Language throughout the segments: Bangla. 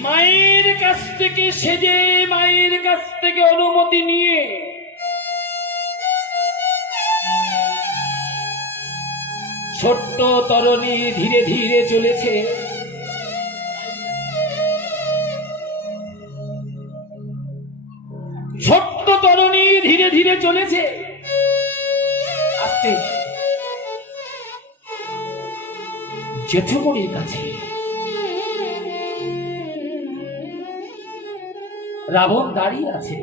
মায়ের কাছ থেকে সেজে মায়ের কাছ থেকে অনুমতি নিয়ে ছোট্ট তরণী ধীরে ধীরে চলেছে। ছোট্ট তরণী ধীরে ধীরে চলেছে। আস্তে। জেঠুমনির কাছে রাবণ দাঁড়িয়ে আছে।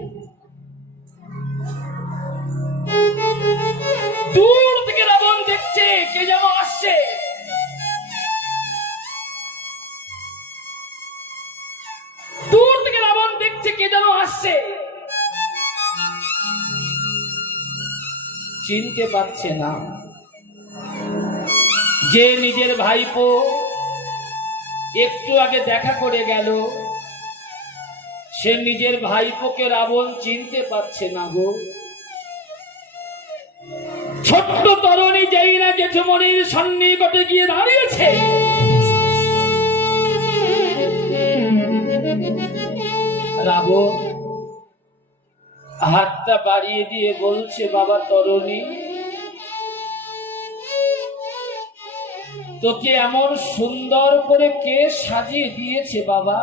দূর থেকে রাবণ দেখছে কে যেন আসছে। দূর থেকে রাবণ দেখছে কে যেন আসছে। চিনতে পারছে না। যে নিজের ভাইপো একটু আগে দেখা করে গেল। সে নিজের ভাইপোকে রাবণ চিনতে পারছে না গো। ছোট্ট তরুণী যেই না জেঠুমনির সন্নিকটে গিয়ে দাঁড়িয়েছে। রাবণ, হাতটা বাড়িয়ে দিয়ে বলছে, বাবা তরণী, তোকে এমন সুন্দর করে কে সাজিয়ে দিয়েছে বাবা?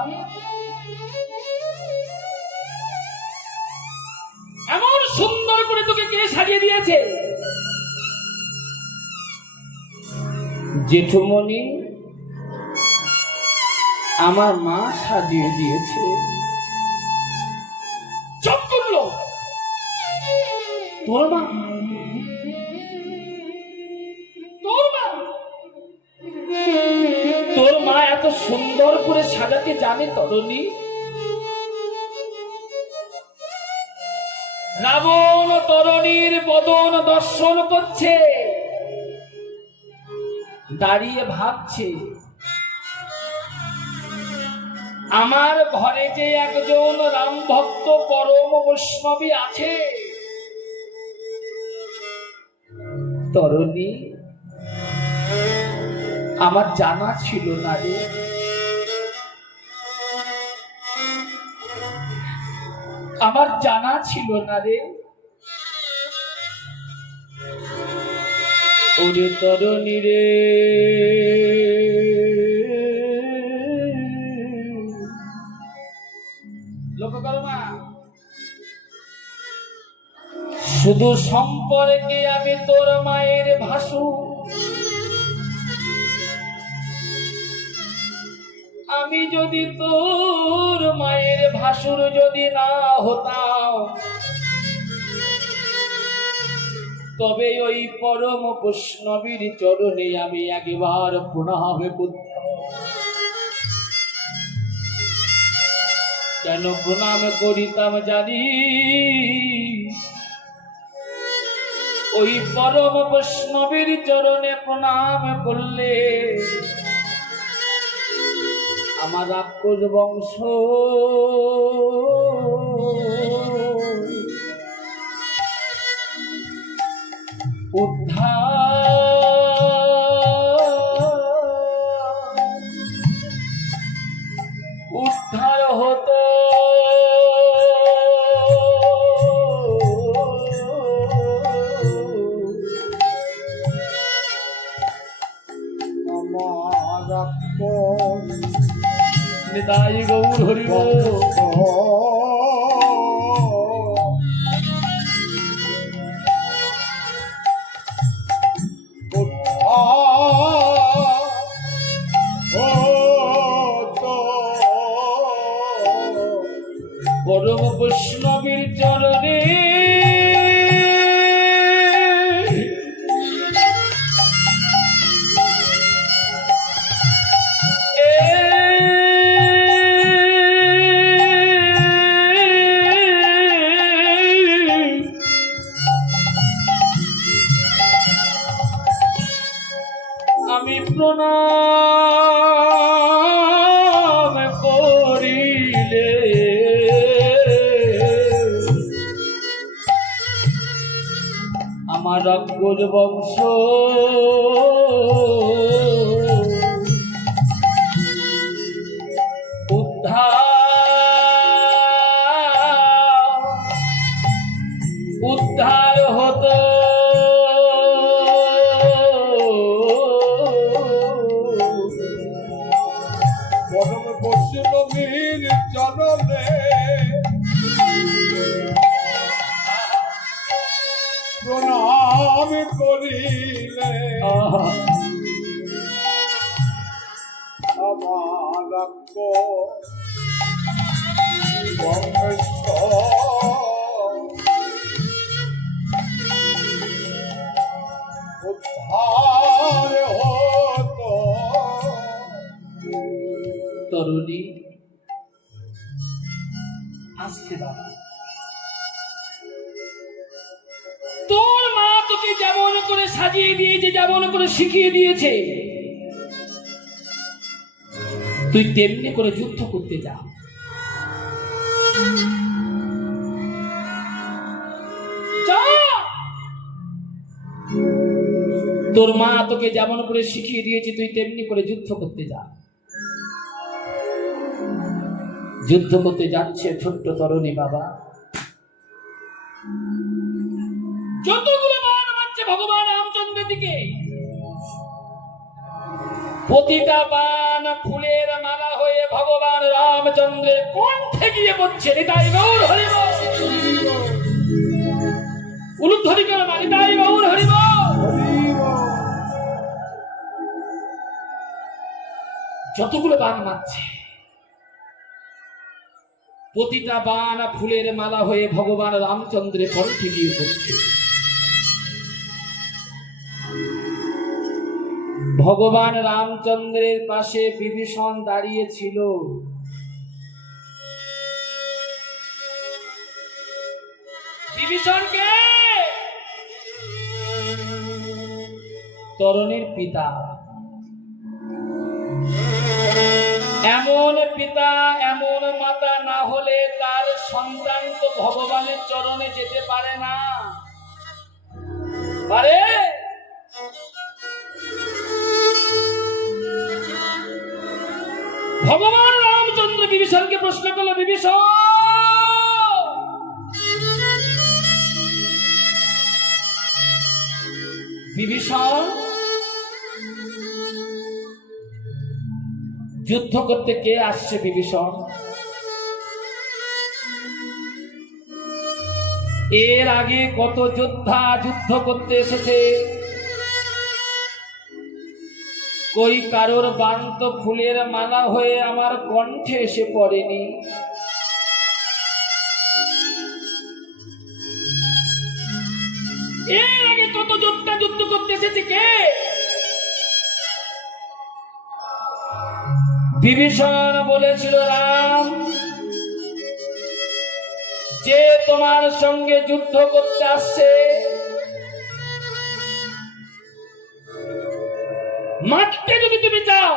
কে দিয়েছে। জেঠুমণি আমার মা সাজিয়ে দিয়েছে। তোর মা এত সুন্দর করে সাজাতে জানে তরণী। রাবণ তরণীর বদন দর্শন করছে। দাঁড়িয়ে ভাবছে, আমার ঘরে যে একজন রাম ভক্ত পরম বৈষ্ণবী আছে, তরণী, আমার জানা ছিল না রে। আমার জানা ছিল না রে। ওরে তরণী রে। লক্ষ্য করো মা শুধু সম্পর্কে আমি তোর মায়ের ভাসু আমি যদি তোর মায়ের ভাসুর যদি না হতাম, তবে ওই পরম বৈষ্ণবীর চরণে আমি একবার করতাম কেন প্রণাম করিতাম জানি? ওই পরম বৈষ্ণবীর চরণে প্রণাম করলে আমার রাক্ষস বংশ। উদ্ধার নিতাই গৌর হরিব। আমার অগ্রজ বংশ। করিলে। আমার উদ্ধার হতো। তরুণী আসতে বাবা। করে সাজিয়ে দিয়েছে, যেমন করে শিখিয়ে দিয়েছে। তুই তেমনি করে যুদ্ধ করতে যা। তোর মা তোকে যেমন করে শিখিয়ে দিয়েছে, তুই তেমনি করে যুদ্ধ করতে যা। যুদ্ধ করতে যাচ্ছে ছোট্ট তরুণী বাবা। যতগুলো বান মারছে ভগবান রামচন্দ্রের দিকে ফুলের মালা হয়ে ভগবান রামচন্দ্রের কণ্ঠে গিয়ে পড়ছে নিতাই গৌর হরিব। নিতাই গৌর হরিব। যতগুলো বান মারছে প্রতিটা বান ফুলের মালা হয়ে ভগবান রামচন্দ্রের কণ্ঠে গিয়ে পড়ছে ভগবান রামচন্দ্রের পাশে বিভীষণ দাঁড়িয়ে ছিল। বিভীষণকে! তরণীর পিতা। এমন পিতা এমন মাতা না হলে তার সন্তান তো ভগবানের চরণে যেতে পারে না। পারে? ভগবান রামচন্দ্র বিভীষণকে প্রশ্ন করল, বিভীষণ! বিভীষণ, যুদ্ধ করতে কে আসছে বিভীষণ? এর আগে কত যোদ্ধা যুদ্ধ করতে এসেছে? কই কারোর বান্ত ফুলের মালা হয়ে আমার কণ্ঠে এসে পড়েনি। এর আগে কত যোদ্ধা করতে এসেছে কে? বিভীষণ বলেছিল, রাম, যে তোমার সঙ্গে যুদ্ধ করতে আসছে মারতে যদি তুমি চাও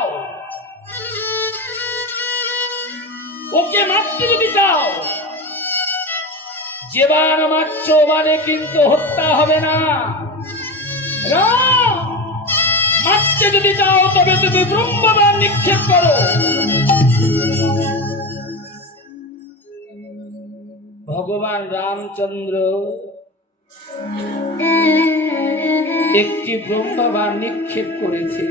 ওকে মারতে যদি চাও যে বার মারছ মানে কিন্তু হত্যা হবে না। মারতে যদি চাও তবে তুমি ব্রহ্মবান নিক্ষেপ করো। ভগবান রামচন্দ্র একটি ব্রহ্মবান নিক্ষেপ করেছে।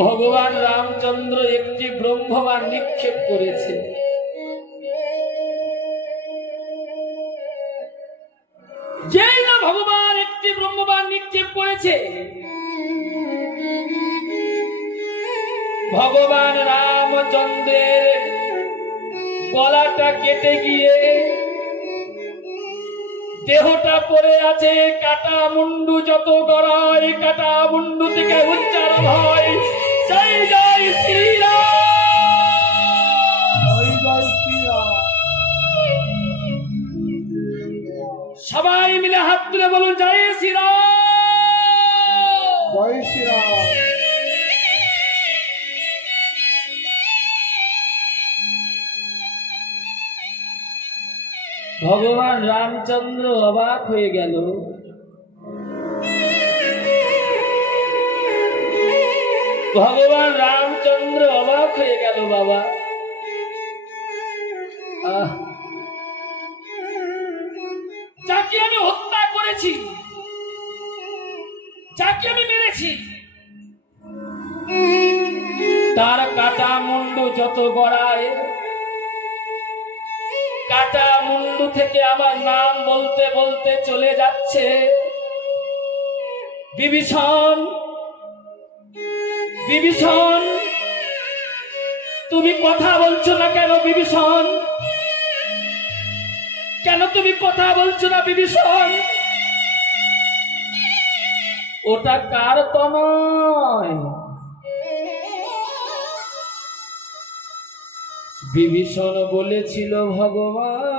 ভগবান রামচন্দ্র একটি ব্রহ্মবান নিক্ষেপ করেছে। না ভগবান একটি ব্রহ্মবান নিক্ষেপ করেছে, ভগবান রামচন্দ্রের গলাটা কেটে গিয়ে দেহটা পড়ে আছে কাটা মুন্ডু যত গড়ায় কাটা মুন্ডু থেকে উচ্চারণ হয়। জয় জয় শ্রীরাম! সবাই মিলে হাত তুলে বলুন জয় ভগবান রামচন্দ্র অবাক হয়ে গেল। ভগবান রামচন্দ্র অবাক হয়ে গেল, বাবা। যাকে আমি হত্যা করেছি, যাকে আমি মেরেছি, তার কাটা মুন্ডু যত গড়ায় মুন্ডু থেকে আমার নাম বলতে বলতে চলে যাচ্ছে। বিভীষণ বিভীষণ, তুমি কথা বলছো না কেন বিভীষণ? কেন তুমি কথা বলছো না বিভীষণ? ওটা কার তো নয়? বিভীষণ বলেছিল ভগবান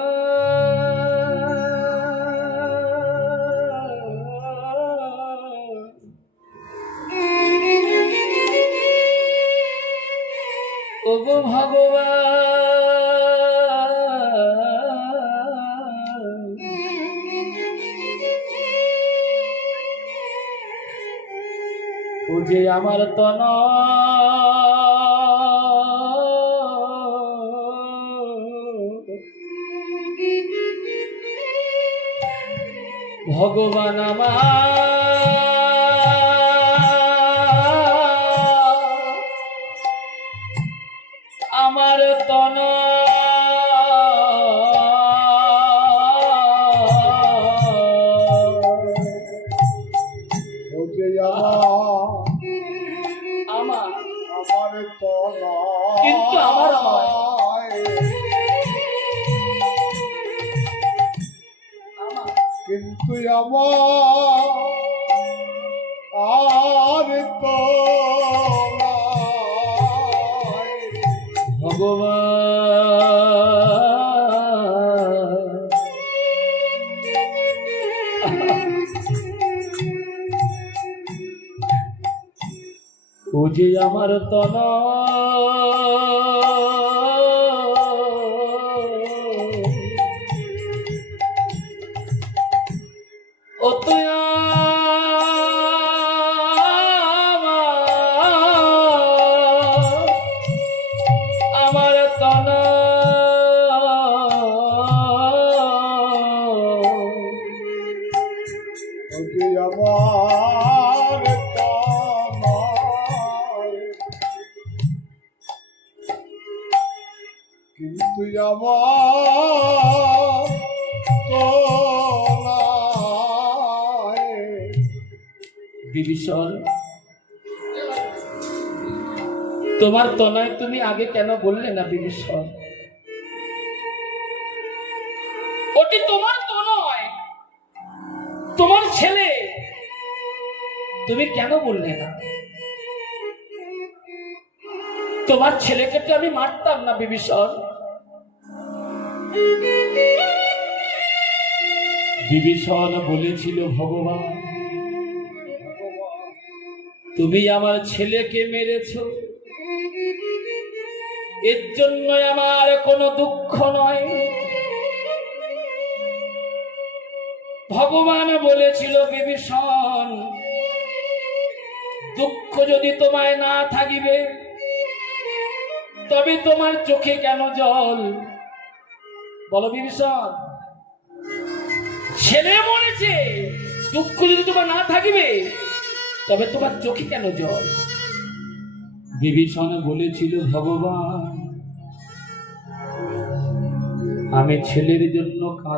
ভগবান ও যে আমার তন ভগবান আমার। কিন্তু আমার। ভগবান ও যে আমার তন কিন্তু বিভীষণ, তোমার তনয় তুমি আগে কেন বললে না বিভীষণ? ওটি তোমার তনয় তোমার ছেলে। তুমি কেন বললে না? তোমার ছেলেকে তো আমি মারতাম না বিভীষণ। বিভীষণ বলেছিল, ভগবান, তুমি আমার ছেলেকে মেরেছ। এর জন্য আমার কোনো দুঃখ নয়। ভগবান বলেছিল, বিভীষণ, দুঃখ যদি তোমায় না থাকিবে, তবে তোমার চোখে কেন জল? বলো বিভীষণ। ছেলে মরেছে, দুঃখ যদি তোমার না থাকিবে, তবে তোমার চোখে কেন জল? বিভীষণ বলেছিল, ভগবান, আমি ছেলের জন্য কাঁদ